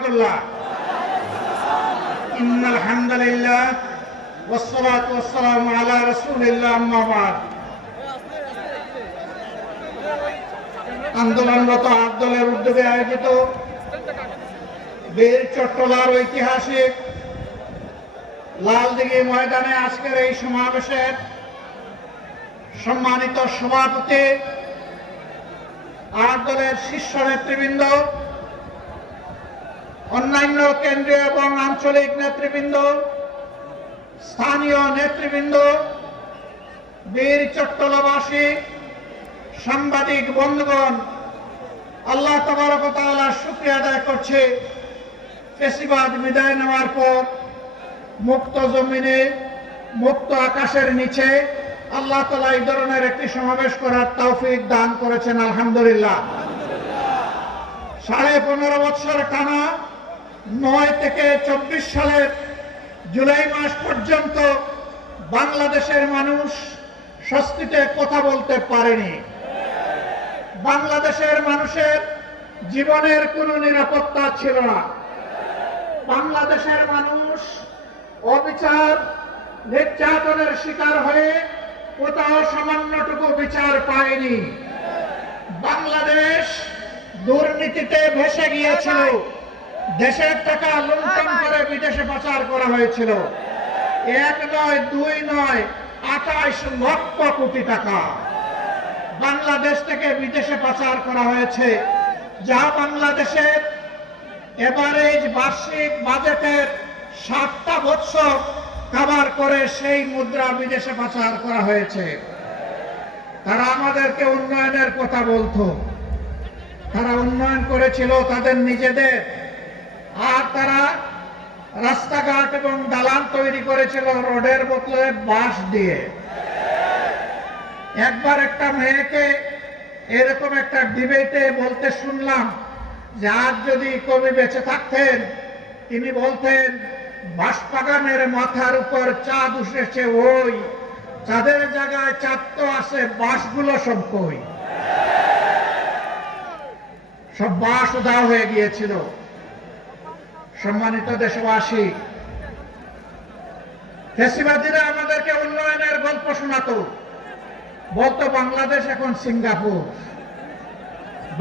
রাহমাতুল্লাহ। ইন্নাল হামদুলিল্লাহ ওয়াসসালাতু ওয়াসসালামু আলা রাসূলিল্লাহ, আম্মা বা'দ। আন্দোলনরত আট-দলের উদ্যোগে আয়োজিত বীর চট্টলার ঐতিহাসিক লালদিঘি ময়দানে আজকের এই সমাবেশের সম্মানিত সভাপতি, আট দলের শীর্ষ নেতৃবৃন্দ, অন্যান্য কেন্দ্রীয় এবং আঞ্চলিক নেতৃবৃন্দ, স্থানীয় নেতৃবৃন্দ, বীর চট্টলাবাসী, সাংবাদিক বন্ধুগণ, আল্লাহ তাবারক ওয়া তাআলার শুকরিয়া আদায় করছে ফ্যাসিবাদ বিদায় নেওয়ার পর মুক্ত জমিনে, মুক্ত আকাশের নিচে আল্লাহ তাআলা এই ধরনের একটি সমাবেশ করার তৌফিক দান করেছেন, আলহামদুলিল্লাহ। 15.5 বছর টানা 9 থেকে 24 সালের জুলাই মাস পর্যন্ত বাংলাদেশের মানুষ স্বস্তিতে কথা বলতে পারেনি। বাংলাদেশের মানুষের জীবনের কোনো নিরাপত্তা ছিল না। বাংলাদেশের মানুষ অবিচার, নির্যাতনের শিকার হয়ে কোথাও সামান্যটুকু বিচার পায়নি। বাংলাদেশ দুর্নীতিতে ভেসে গিয়েছিল। দেশের টাকা লুণ্ঠন করে বিদেশে পাচার করা হয়েছিল। 1 নয়, 2 নয়, 28 লক্ষ কোটি টাকা বাংলাদেশ থেকে বিদেশে পাচার করা হয়েছে, যা বাংলাদেশের এভারেজ বার্ষিক বাজেটের 7টা বছর কভার করে সেই মুদ্রা বিদেশে পাচার করা হয়েছে। তারা আমাদেরকে উন্নয়নের কথা বলতো, তারা উন্নয়ন করেছিল তাদের নিজেদের, আর তারা রাস্তাঘাট এবং দালান তৈরি করেছিল রোডের বদলে বাঁশ দিয়ে। একবার একটা মেয়েকে এরকম একটা ডিবেটে বলতে শুনলাম যে আজ যদি কবি বেঁচে থাকতেন তিনি বলতেন, বাঁশবাগানের মাথার উপর চাঁদ উঠেছে ওই, চাঁদের জায়গায় চাঁদ তো আছে, বাঁশগুলো সব কই। সব বাঁশ উধাও হয়ে গিয়েছিল। সম্মানিত দেশবাসী, ফ্যাসিবাদীরা আমাদেরকে উন্নয়নের গল্প শোনাতো, বলতো বাংলাদেশ এখন সিঙ্গাপুর,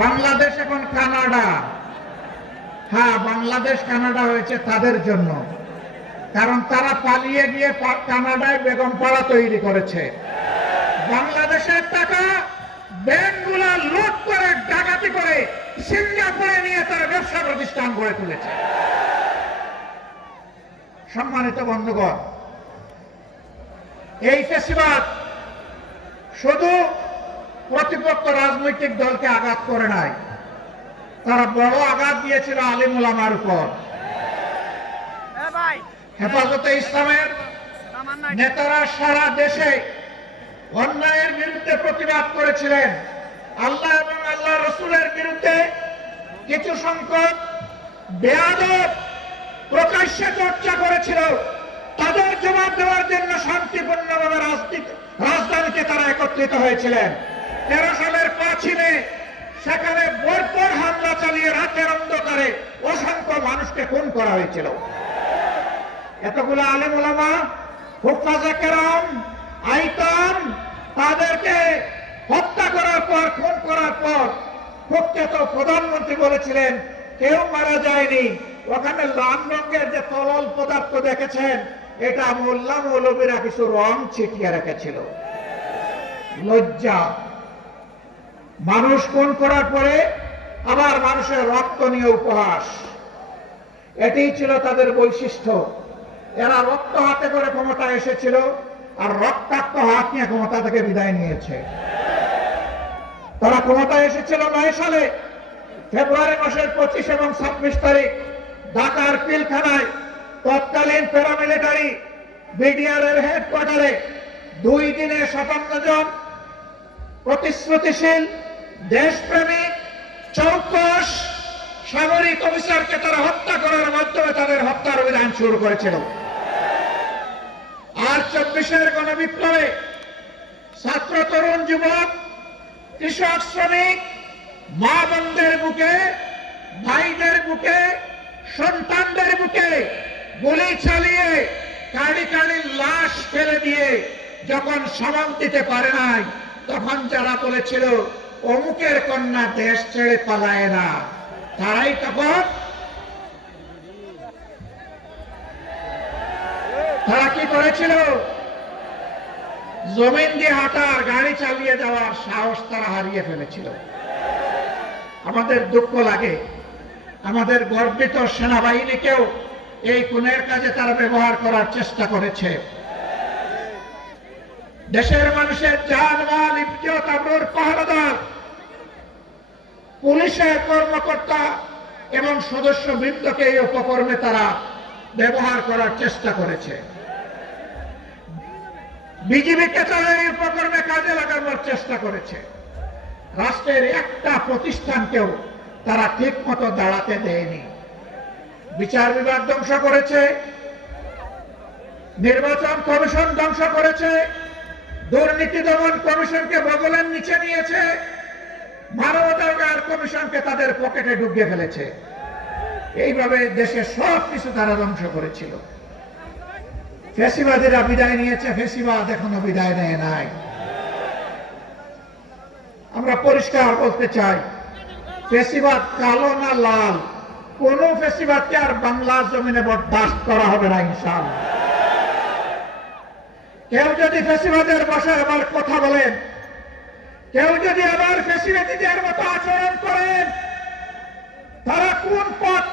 বাংলাদেশ এখন কানাডা। হ্যাঁ, বাংলাদেশ কানাডা হয়েছে তাদের জন্য, কারণ তারা পালিয়ে গিয়ে কানাডায় বেগমপাড়া তৈরি করেছে। বাংলাদেশের টাকা ব্যাংকগুলো লুট করে, ডাকাতি করে সিঙ্গাপুরে নিয়ে তারা ব্যবসা প্রতিষ্ঠান গড়ে তুলেছে। সম্মানিত বন্ধুগণ, এই ফ্যাসিবাদ শুধু প্রতিপক্ষ রাজনৈতিক দলকে আঘাত করে নাই, তারা বড় আঘাত দিয়েছিল আলিম উলামার উপর। হেফাজতে ইসলামের নেতারা সারা দেশে অন্যায়ের বিরুদ্ধে প্রতিবাদ করেছিলেন। আল্লাহ এবং আল্লাহ রসুলের বিরুদ্ধে কিছু সংখ্যক বেয়াদব প্রকাশ্যে চর্চা করেছিল। তাদের জবাব দেওয়ার জন্য শান্তিপূর্ণভাবে রাজধানীতে তারা একত্রিত হয়েছিলেন। 13 সালের 5 মে সেখানে বর্বর হামলা চালিয়ে রাতের অন্ধকারে অসংখ্য মানুষকে খুন করা হয়েছিল। এতগুলো আলেম ওলামা, হুফাজে কেরাম, আইতাম, তাদেরকে হত্যা করার পর, খুন করার পর প্রখ্যাত প্রধানমন্ত্রী বলেছিলেন কেউ মারা যায়নি, ওখানে লাল রঙের যে তরল পদার্থ দেখেছেন এটা মোল্লা মৌলবীরা কিছু রং ছিটিয়ে রেখেছিল। লজ্জা! মানুষ খুন করার পরে আবার মানুষের রক্ত নিয়ে উপহাস, এটাই ছিল তাদের বৈশিষ্ট্য। এরা রক্ত হাতে করে ক্ষমতা এসেছিল, আর রক্তাক্ত হাত নিয়ে ক্ষমতা থেকে বিদায় নিয়েছে। তারা ক্ষমতা এসেছিল 9 সালে ফেব্রুয়ারি মাসের 25 এবং 26 তারিখ ঢাকার পিলখানায় তৎকালীন প্যারামিলিটারি বিডিআর এর হেডকোয়ার্টারে 2 দিনে 57 জন প্রতিশ্রুতিশীল, দেশপ্রেমিক, চৌকস সামরিক অফিসারকে তারা হত্যা করার মাধ্যমে তাদের হত্যার অভিযান শুরু করেছিল। আর 24-এর গণবিপ্লবে ছাত্র, তরুণ, যুবক, কৃষক, শ্রমিক, মা বোনদের বুকে, ভাইদের বুকে সন্তানদের বুকে গুলি চালিয়ে কাড়ি কাড়ি লাশ ফেলে দিয়ে যখন সামাল দিতে পারে নাই, তখন যারা বলেছিল অমুকের কন্যা দেশ ছেড়ে পালায় না, তারাই তখন তারা কি করেছিল? জমিন দিয়ে হাঁটার, গাড়ি চালিয়ে যাওয়ার সাহস তারা হারিয়ে ফেলেছিল। আমাদের দুঃখ লাগে, আমাদের গর্বিত সেনাবাহিনীকেও এই খুনের কাজে তারা ব্যবহার করার চেষ্টা করেছে। দেশের মানুষের জানমাল, ইজ্জত, আবরুর পাহারাদার পুলিশের কর্মকর্তা এবং সদস্যবৃন্দকে এই উপকর্মে তারা ব্যবহার করার চেষ্টা করেছে। বিজিবিকে তারা এই উপকর্মে কাজে লাগানোর চেষ্টা করেছে। রাষ্ট্রের একটা প্রতিষ্ঠানকেও তারা ঠিক মতো দাঁড়াতে দেয়নি। বিচার বিভাগ ধ্বংস করেছে, নির্বাচন কমিশন ধ্বংস করেছে, দুর্নীতি দমন কমিশনকে বগলের নিচে নিয়েছে, মানবাধিকার কমিশনকে তাদের পকেটে ঢুকিয়ে ফেলেছে। এইভাবে দেশের সব কিছু তারা ধ্বংস করেছিল। ফ্যাসিবাদীরা বিদায় নিয়েছে, ফ্যাসিবাদ এখনো বিদায় নেয় নাই। আমরা পরিষ্কার বলতে চাই, ফ্যাসিবাদ কালো না লাল, কোন ফ্যাসিবাদকে আর বাংলার জমিনে বরদাস্ত করা হবে না ইনশাআল্লাহ। কেউ যদি ফ্যাসিবাদের ভাষায় আবার কথা বলেন, কেউ যদি আবার ফ্যাসিবাদীদের মতো আচরণ করেন, তারা কোন পথ